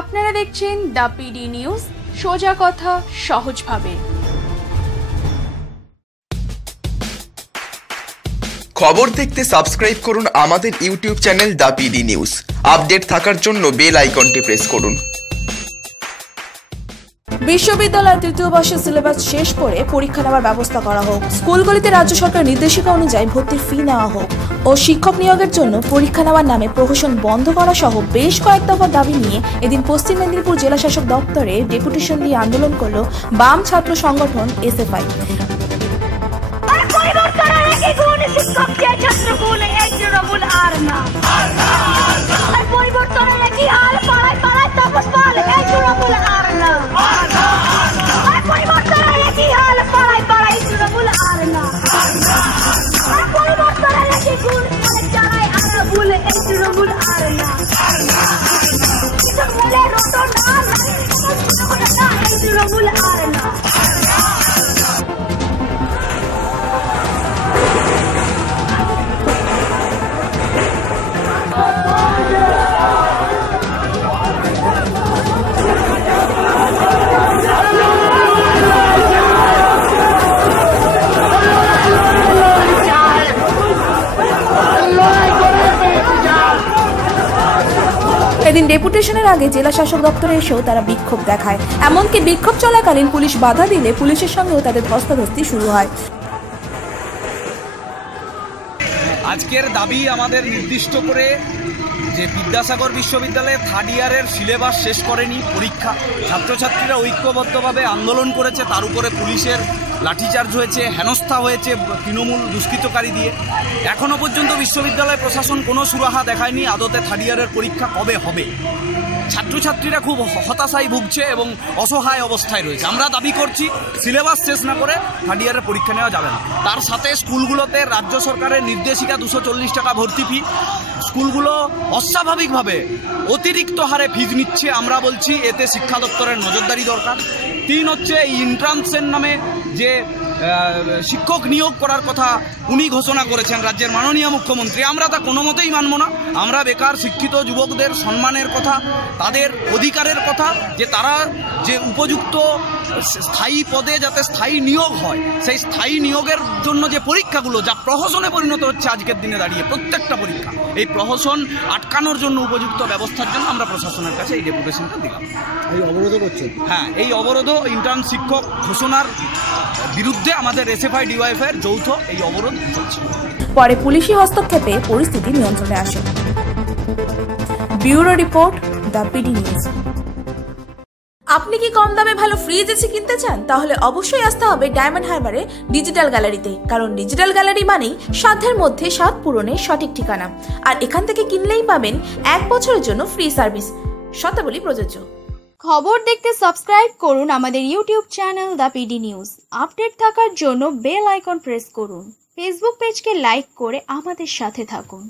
আপনারা দেখছেন the PD news, সোজা কথা সহজভাবে। খবর দেখতে সাবস্ক্রাইব করুন আমাদের YouTube channel the PD news. Update থাকার জন্য বেল আইকনটি প্রেস করুন। বিশ্ববিদ্যালয়ের তৃতীয় বর্ষের সিলেবাস শেষ করে পরীক্ষা নেওয়ার ব্যবস্থা করা হোক, স্কুলগুলিতে রাজ্য সরকার নির্দেশিকা অনুযায়ী ভর্তির ফি নেওয়া হোক ও শিক্ষক নিয়োগের জন্য পরীক্ষা নেওয়ার নামে প্রহসন বন্ধ করা সহ বেশ কয়েক দফা দাবি নিয়ে এদিন পশ্চিম মেদিনীপুর জেলা শাসক দপ্তরে ডেপুটেশন দিয়ে আন্দোলন করল বাম ছাত্র সংগঠন এসএফআই। এদিন ডেপুটেশনের আগে জেলা শাসক দপ্তরে এসেও তারা বিক্ষোভ দেখায়, এমনকি বিক্ষোভ চলাকালীন পুলিশ বাধা দিলে পুলিশের সঙ্গেও তাদের ধস্তাধস্তি শুরু হয়। আজকের দাবি আমাদের নির্দিষ্ট করে যে বিদ্যাসাগর বিশ্ববিদ্যালয়ে থার্ড ইয়ারের সিলেবাস শেষ করেনি পরীক্ষা, ছাত্রছাত্রীরা ঐক্যবদ্ধভাবে আন্দোলন করেছে, তার উপরে পুলিশের লাঠিচার্জ হয়েছে, হেনস্থা হয়েছে তৃণমূল দুষ্কৃতকারী দিয়ে। এখনও পর্যন্ত বিশ্ববিদ্যালয় প্রশাসন কোনো সুরাহা দেখায়নি আদতে থার্ড ইয়ারের পরীক্ষা কবে হবে। ছাত্রছাত্রীরা খুব হতাশায় ভুগছে এবং অসহায় অবস্থায় রয়েছে। আমরা দাবি করছি সিলেবাস শেষ না করে থার্ড ইয়ারের পরীক্ষা নেওয়া যাবে না। তার সাথে স্কুলগুলোতে রাজ্য সরকারের নির্দেশিকা 240 টাকা ভর্তি ফি, স্কুলগুলো অস্বাভাবিকভাবে অতিরিক্ত হারে ফিজ নিচ্ছে। আমরা বলছি এতে শিক্ষা দপ্তরের নজরদারি দরকার। 3 হচ্ছে এই ইন্ট্রান্সের নামে যে শিক্ষক নিয়োগ করার কথা উনি ঘোষণা করেছেন রাজ্যের মাননীয় মুখ্যমন্ত্রী, আমরা তা কোনো মতেই মানব না। আমরা বেকার শিক্ষিত যুবকদের সম্মানের কথা, তাদের অধিকারের কথা, যে তারা যে উপযুক্ত স্থায়ী পদে যাতে স্থায়ী নিয়োগ হয়, সেই স্থায়ী নিয়োগের জন্য যে পরীক্ষাগুলো যা প্রহসনে পরিণত হচ্ছে আজকের দিনে দাঁড়িয়ে, প্রত্যেকটা পরীক্ষা এই প্রহসন আটকানোর জন্য উপযুক্ত ব্যবস্থার জন্য আমরা প্রশাসনের কাছে এই ডেপুটেশনটা দিলাম। এই অবরোধ করছে? হ্যাঁ, এই অবরোধ ইন্টার্ন শিক্ষক ঘোষণার বিরুদ্ধে আমাদের এসএফআই ডিওয়াইএফআই যৌথ এই অবরোধ চলছে। পরে পুলিশি হস্তক্ষেপে পরিস্থিতি নিয়ন্ত্রণে আসে। Bureau report, the PD news. আপনি কি কম দামে ভালো ফ্রিজ এসি কিনতে চান? তাহলে অবশ্যই আসতে হবে ডায়মন্ড হারবারে ডিজিটাল গ্যালারিতে, কারণ ডিজিটাল গ্যালারি মানেই সাধ্যের মধ্যে স্বাদ পূরণের সঠিক ঠিকানা। আর এখান থেকে কিনলেই পাবেন 1 বছরের জন্য ফ্রি সার্ভিস, শর্তাবলী প্রযোজ্য। খবর দেখতে সাবস্ক্রাইব করুন আমাদের YouTube channel the PD news. Update থাকার জন্য বেল আইকন প্রেস করুন। ফেসবুক পেজকে লাইক করে আমাদের সাথে থাকুন।